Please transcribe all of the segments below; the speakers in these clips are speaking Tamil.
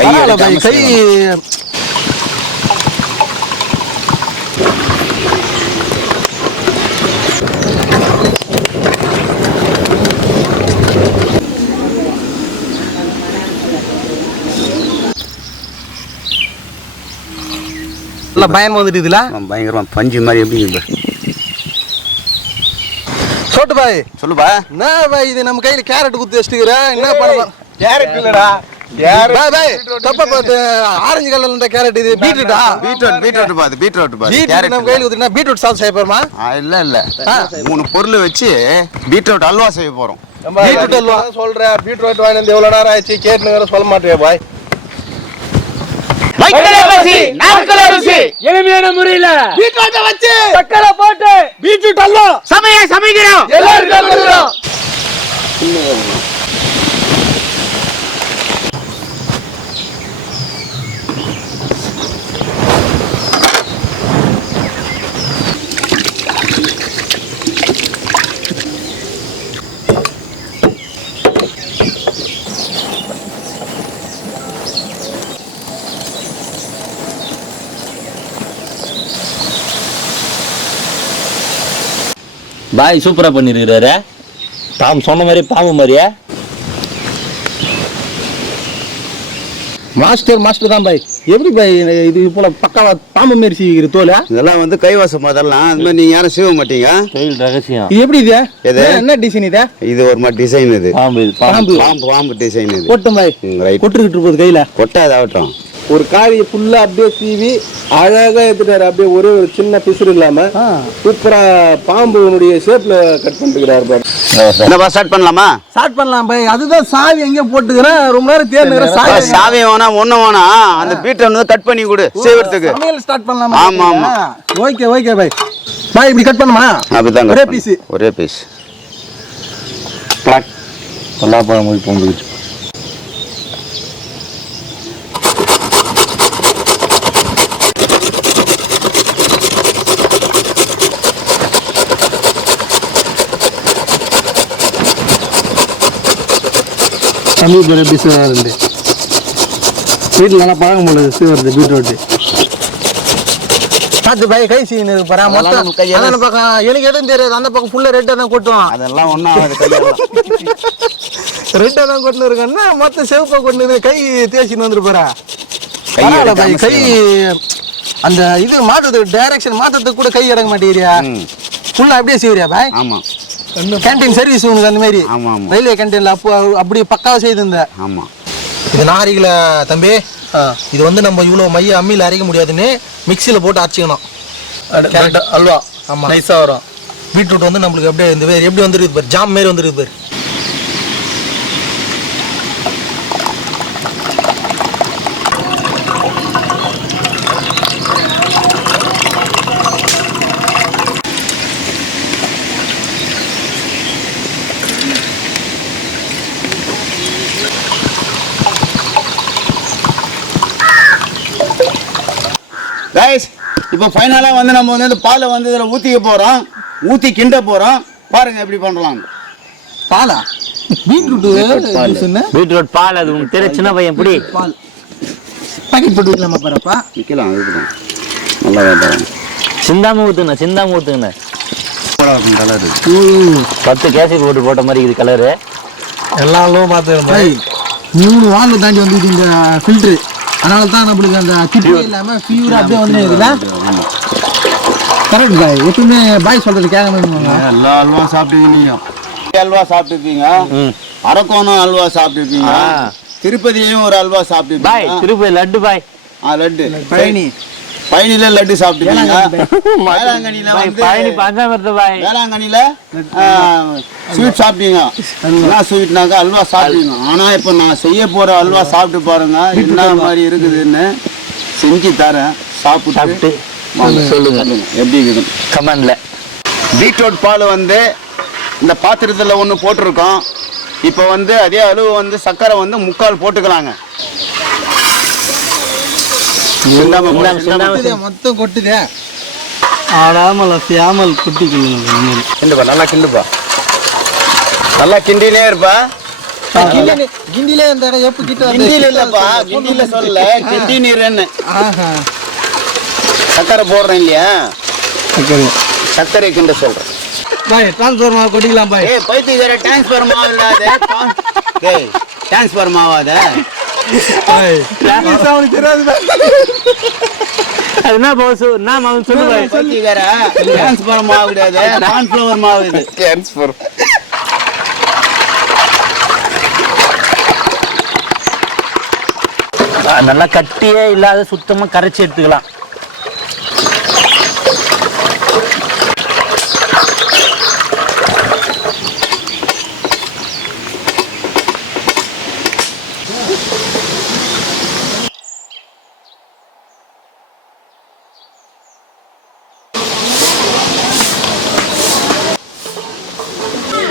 கை பயமா வந்துட்டு இதுல பயங்கரமா பஞ்சு மாதிரி எப்படி சோட்டு பாய் சொல்லுப்பா. என்ன பாய் இது நம்ம கையில கேரட் குத்தி வச்சுக்கிற என்ன பண்ணலாம்? கேரட் இல்லடா, ஆரஞ்சு கலர்ல இருந்த கேரட் இது பீட்ரூட்டா? பீட்ரூட் பாது, பீட்ரூட் பாது. கேரட் நம்ம கையில குத்தினா பீட்ரூட் சால்ட் செய்ய போறோமா? இல்ல 3 பொருள் வச்சு பீட்ரூட் அல்வா செய்ய போறோம். பீட்ரூட் அல்வா சொல்றேன். பீட்ரூட் வாங்கி வந்து எவ்வளவு நேரம் ஆயிடுச்சு கேட்டுன்னு சொல்ல மாட்டியா பாய்? எளிமையான முறையில பீட்ரூட்டை வச்சு சக்கரை போட்டு பீட்ரூட் அல்வா சமைக்கிறோம். எல்லாரும் பாய் சூப்பரா பண்ணிருக்காரு. தாம் சொன்ன மாதிரி பாம்பு மாதிரியா? மாஸ்டர் தான் பாய். எப்படி பாய் இது போல பக்காவா பாம்பு மாரி சீவிக்கிற தோல? இதெல்லாம் வந்து கைவாசம் அதெல்லாம். அது மாதிரி நீங்க யாரும் சீவ மாட்டீங்க. கையில் ரகசியம். இது எப்படி இது? என்ன டிசைன் இது? இது ஒரு மாதிரி டிசைன் இது. பாம்பு டிசைன் இது. கொட்டும் பாய். ரைட். கொட்டுக்கிட்டு போகுது கையில. கொட்டாதாகட்டும். ஒரு காரியை ஃபுல்லா அப்படியே சீவி அழகா எடுத்துட்டாரு. அப்படியே ஒரே ஒரு சின்ன பிசுறு இல்லாம சூப்பரா பாம்புனுடைய ஷேப்ல கட் பண்ணிருக்காரு. என்னப்பா ஸ்டார்ட் பண்ணலாமா? ஸ்டார்ட் பண்ணலாம் பாய். அதுதான் சாவி எங்க போட்டுக்கிறேன். ரொம்ப நேரம் தேர்ந்துக்கிறேன். சாவி வேணா ஒண்ணு வேணா அந்த பீட்டை வந்து கட் பண்ணி கொடு சேவறதுக்கு. சமையல் ஸ்டார்ட் பண்ணலாமா? ஆமா. Okay bye. பாய் இப்படி கட் பண்ணுமா? அப்படிதான். ஒரே பீஸ். நல்லா போய் போந்துச்சு. தமிழ் பேர் எப்படி செய்வாருண்டு வீட்டில் நல்லா பழக்கம் போல செய்வாரு பீட்ரூட்டு. பார்த்து பாய் கை சீனு போறா மொத்தம் பக்கம் எனக்கு எதுவும் தெரியாது. அந்த பக்கம் ஃபுல்லா ரெட்டா தான் கொட்டுவோம். அதெல்லாம் ஒன்றும் ரெட்டா தான் கொண்டு இருக்கேன்னா மொத்தம் செவப்பா கொண்டு கை தேய்ச்சின்னு வந்துட்டு போறா. பாய் கை அந்த இது மாற்றத்துக்கு டைரக்ஷன் மாற்றத்துக்கு கூட கை அடங்க மாட்டேங்கிறியா? ஃபுல்லா அப்படியே செய்யறியா பாய்? ஆமா. கேன்டீன் சர்வீஸ் உனக்கு அந்த மாதிரி ரயில்வே கேன்டீன்ல அப்போ அப்படி பக்காவா செய்திருந்த. ஆமா. இது நாரிகள தம்பி. இது வந்து நம்ம இவ்வளவு மைய அம்மியில அரைக்க முடியாதுன்னு மிக்சியில போட்டு அரைச்சிக்கணும். அல்வா ஆமா நைஸா வரும். பீட்ரூட் வந்து நம்மளுக்கு அப்படியே இந்த வேறு எப்படி வந்துருக்கு பாரு, ஜாம் மாரி வந்துருக்கு பாரு. கைஸ் இப்போ ஃபைனலாக வந்து நம்ம வந்து இந்த பாலை வந்து இதில் ஊற்றிக்க போகிறோம். ஊற்றி கிண்ட போகிறோம். பாருங்க எப்படி பண்ணலாம். பாலா? பீட்ரூட் பால். அது உங்களுக்கு தெரிய சின்ன பையன் பிடி பால் பாக்கெட் போட்டு வைக்கலாமா? பாருப்பா விற்கலாம். அதுதான் நல்லா வேண்டாம். சிந்தாம ஊற்றுங்கண்ணே. கலரு 10 கேசரி போட்ட மாதிரி இது கலரு. எல்லாம் பார்த்து 3 வால் தாண்டி வந்து இந்த ஃபில்ட்ரு. அதனால தான் நம்மளுக்கு அந்த திப்பு இல்லாம ஃபியூர் அப்படியே வந்து இருக்குல்ல. கரெக்ட் பாய். எப்பவுமே பாய் சொல்றது கேட்க மாட்டீங்க. எல்லா அல்வா சாப்பிட்டீங்க. நீங்க அல்வா சாப்பிட்டுருக்கீங்க, அரக்கோணம் அல்வா சாப்பிட்டுருக்கீங்க, திருப்பதியிலையும் ஒரு அல்வா சாப்பிட்டுருக்கீங்க. திருப்பதி லட்டு பாய். லட்டு பழனியில லட்டு சாப்பிட்டுருக்கீங்க. வேளாங்கண்ணியில ஸ்வீட் சாப்பிட்டீங்க. என்ன ஸ்வீட்னாக்கா அல்வா சாப்பிட்டீங்க. ஆனா இப்ப நான் செய்ய போற அல்வா சாப்பிட்டு பாருங்க என்ன மாதிரி இருக்குதுன்னு செஞ்சு தரேன். சாப்பிட்டு சொல்லுங்க எப்படி இருக்குது கமெண்ட்ல. பீட்ரூட் பால் வந்து இந்த பாத்திரத்துல ஒண்ணு போட்டிருக்கோம். இப்ப வந்து அதே அளவு வந்து சர்க்கரை வந்து 3/4 போட்டுக்கலாங்க. மொத்தம் கொட்டுதே. ஆடாமல் அசையாமல் குட்டிக்கணும். கிண்டுப்பா, நல்லா கிண்டுப்பா, நல்லா கிண்டினே இருப்பா. கிண்டில இந்த இடம் எப்ப கிட்ட கிண்டியில இல்லப்பா, கிண்டியில சொல்லல, கிண்டி நீர்ன்னு. சக்கரை போடுறேன் இல்லையா, சர்க்கரை கிண்ட சொல்றேன். பாய் டிரான்ஸ்ஃபர் மாவு கொட்டிக்கலாம் பாய். ஏய் பைத்தியக்கார, டிரான்ஸ்ஃபர் மாவு இல்லாத. டேய் டிரான்ஸ்ஃபர் மாவாத. பாய் அவனுக்கு தெரியாது பாய். அது என்ன பாஸ், என்ன மாவு சொல்லு பாய். பைத்தியக்கார, டிரான்ஸ்ஃபர் மாவு கிடையாது, கார்ன்ஃப்ளவர் மாவு இது. டிரான்ஸ்ஃபர் நல்லா கட்டியே இல்லாத சுத்தமா கரைச்சி எடுத்துக்கலாம்.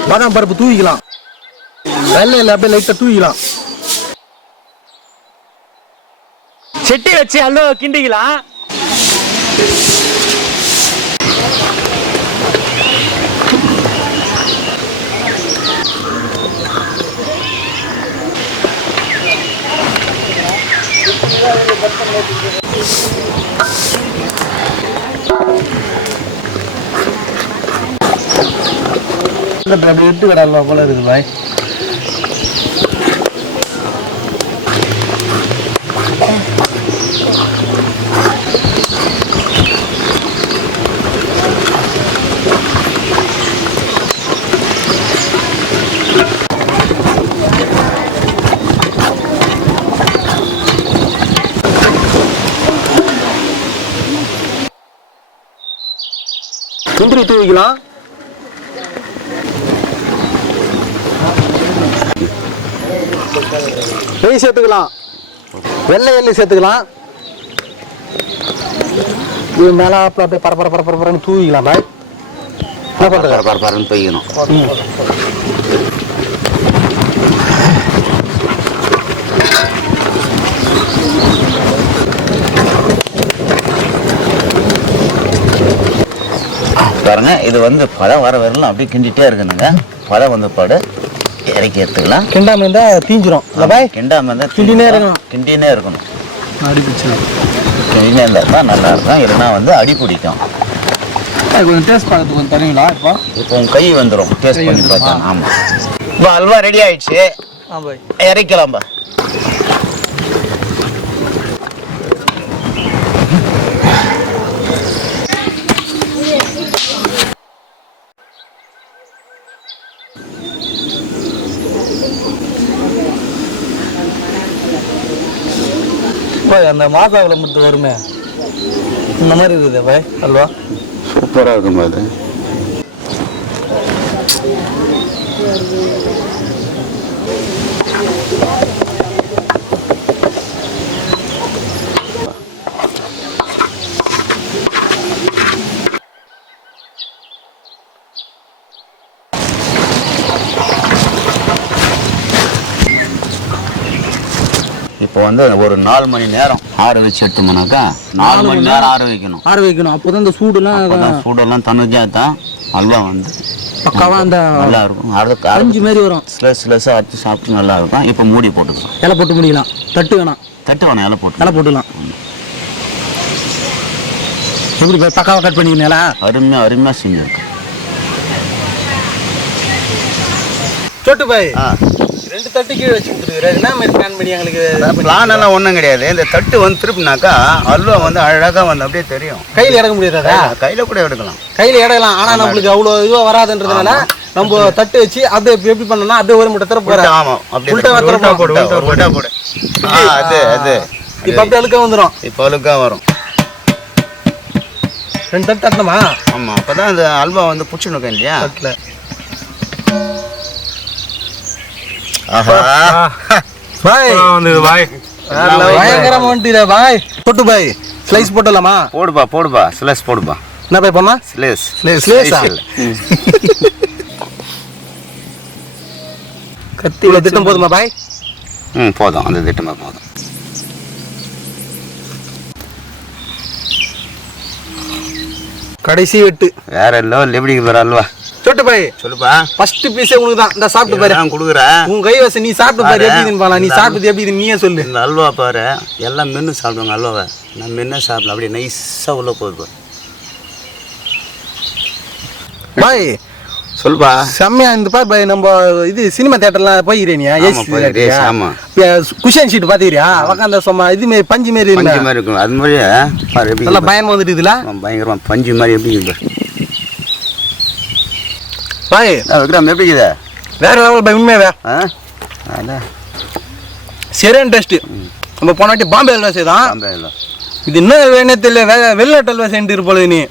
பாதாம் பருப்பு தூவிக்கலாம், வெள்ளையில அப்படியே லைட்டா தூவிக்கலாம். செட்டி வச்சு அல்வா கிண்டிக்கலாம். அப்படி விட்டு கடல்வா போல இருக்குது பாய். முந்திரி தூவிக்கலாம், நெய் சேர்த்துக்கலாம், வெள்ளை எள்ளி சேர்த்துக்கலாம். இது மேலே அப்படியே பரப்பரன்னு தூவிக்கலாம் பாய். என்ன பண்ணுறது, பரப்பரன்னு தூக்கணும். பாருங்க, இது வந்து பழம் வர வரலாம் அப்படியே கிண்டிகிட்டே இருக்கணுங்க. பழம் வந்து பாடு இறக்கி எடுத்துக்கலாம். கிண்டாம இருந்தால் தீஞ்சிரும் இல்லை பாய். கிண்டாம இருந்தால் கிண்டினே இருக்கணும். கிண்டினே இருக்கணும். அடி பிடிச்சிடும். கிண்டினே இருந்தால் தான் நல்லா இருக்கும், இல்லைன்னா வந்து அடி பிடிக்கும். கொஞ்சம் டேஸ்ட் பார்த்து கொஞ்சம் தருவீங்களா? இப்போ உங்கள் கை வந்துடும் டேஸ்ட் பண்ணி பார்த்தா. ஆமாம், இப்போ அல்வா ரெடி ஆயிடுச்சு. பாய் இறக்கலாம்பா. பாய் அந்த மாசாவில் மட்டும் வருமே, இந்த மாதிரி இருக்குது பாய் அல்வா. சூப்பராக இருக்கும் அது. இப்போ வந்து ஒரு 4 மணி நேரம் ஆற வச்சு எடுத்தோம்னாக்கா 4 மணி நேரம் ஆற வைக்கணும். அப்போதான் இந்த சூடெல்லாம் தண்ணிச்சா தான் அல்வா வந்து பக்காவா அந்த நல்லா இருக்கும். அரைஞ்சு மாதிரி வரும். ஸ்லெஸ்ஸாக அரைச்சி சாப்பிட்டு நல்லா இருக்கும். இப்போ மூடி போட்டுக்கலாம். இலை போட்டு முடிக்கலாம். தட்டு வேணாம், இலை போட்டுக்கலாம். எப்படி பக்காவாக கட் பண்ணிக்கணும். அருமையாக செஞ்சுருக்கு. சொட்டு பாய் 2 தட்டு கீழே வச்சு கொடுத்துருக்குறாரு. என்ன மாதிரி பிளான் பண்ணி எங்களுக்கு? பிளான் எல்லாம் ஒன்றும் கிடையாது. இந்த தட்டு வந்து திருப்பினாக்கா அல்வா வந்து அழகாக வந்து அப்படியே தெரியும். கையில் எடுக்க முடியாதா? கையில் கூட எடுக்கலாம். கையில் எடுக்கலாம். ஆனால் நம்மளுக்கு அவ்வளோ இதுவாக வராதுன்றதுனால நம்ம தட்டு வச்சு அப்படியே எப்படி பண்ணோம்னா அப்படியே ஒரு முட்டை தர போகிறோம். ஆமாம், அப்படியே உள்ட்டா போடு. அது இப்போ அப்படியே அழுக்க வந்துடும். இப்போ அழுக்கா வரும். 2 தட்டு தட்டணுமா? ஆமாம், அப்போ தான் அந்த அல்வா வந்து பிடிச்சிருக்கும் இல்லையா தட்டில். சொட்டு பாய் ஸ்லைஸ் போட்டலாமா? போடுப்பா ஸ்லைஸ் போடுப்பா. என்ன பாய் பண்ணா? ஸ்லைஸ் கத்தி இவ்வளோ திட்டம் போதுமா பாய்? போதும், அந்த திட்டமா போதும். கடைசி வெட்டு வேற லெவல். எப்படி வர அல்வா? சொட்டு பாய் சொல்லுப்பா. ஃபர்ஸ்ட் பீஸே உனக்கு தான். இந்த சாப்பிட்டு பாரு. நான் கொடுக்குறேன். உன் கை வசம் நீ சாப்பிட்டு பாரு எப்படி இருக்குன்னு பாலாம். நீ சாப்பிட்டது எப்படி இருக்குன்னு நீயே சொல்லு. இந்த அல்வா பாரு, எல்லாம் மென்று சாப்பிடுவாங்க அல்வாவை. நான் மென்று சாப்பிடலாம், அப்படியே நைஸாக உள்ள போகுது பாய். சொல்லுப்பா. செம்மையா இந்த பார் பாய், நம்ம இது சினிமா தியேட்டர்லாம் போயிருக்கியா? ஆமாம். குஷன் ஷீட் பாத்துக்கிறியா? உக்காந்த சும்மா இது மாரி பஞ்சு மாரி இருக்கும். அது மாதிரி பாரு எப்படி நல்லா பயமா வந்துட்டு இதுல. பயங்கரமா பஞ்சு மாதிரி எப்படி இருக்கு பாய். விக்ரம் எப்படி இருக்குது? வேற லெவல் பாய், உண்மையாவே. அதான் சரியான டேஸ்ட். நம்ம போன வாட்டி பாம்பே அல்வா செய்தான். இது என்ன வேணே தெரியல, வெளிநாட்டு அல்வா சென்று இருப்போல நீ.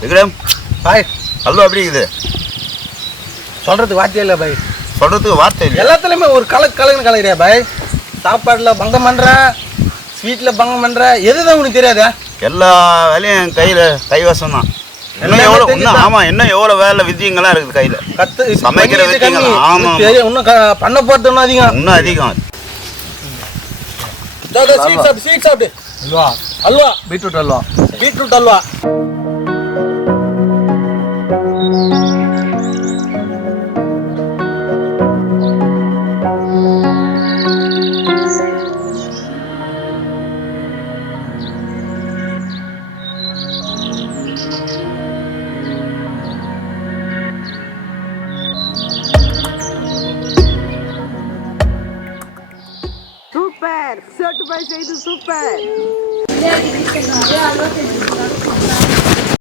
விக்ரம் பாய், அல்வா எப்படி இருக்குது? சொல்றதுக்கு வார்த்தையே இல்லை பாய். சொல்றதுக்கு வார்த்தை இல்லை. எல்லாத்துலயுமே ஒரு கலக்குன்னு கலக்குறியா பாய்? சாப்பாடுல பங்கம் பண்ற, ஸ்வீட்ல பங்கம் பண்ற, எதுதான் உனக்கு தெரியாதா? எல்லா வேலையும் கைவசம் தான். இன்னும் எவ்வளவு வேலை வித்தியங்கள்லாம் இருக்குது கையில. சமைக்கிற வித்தியங்கள். ஆமா, இன்னும் பண்ண போறது இன்னும் அதிகம். ஸ்வீட் சாப்பிட்டு. Halwa beetroot halwa. Super. Certify செய்து சூப்பர்.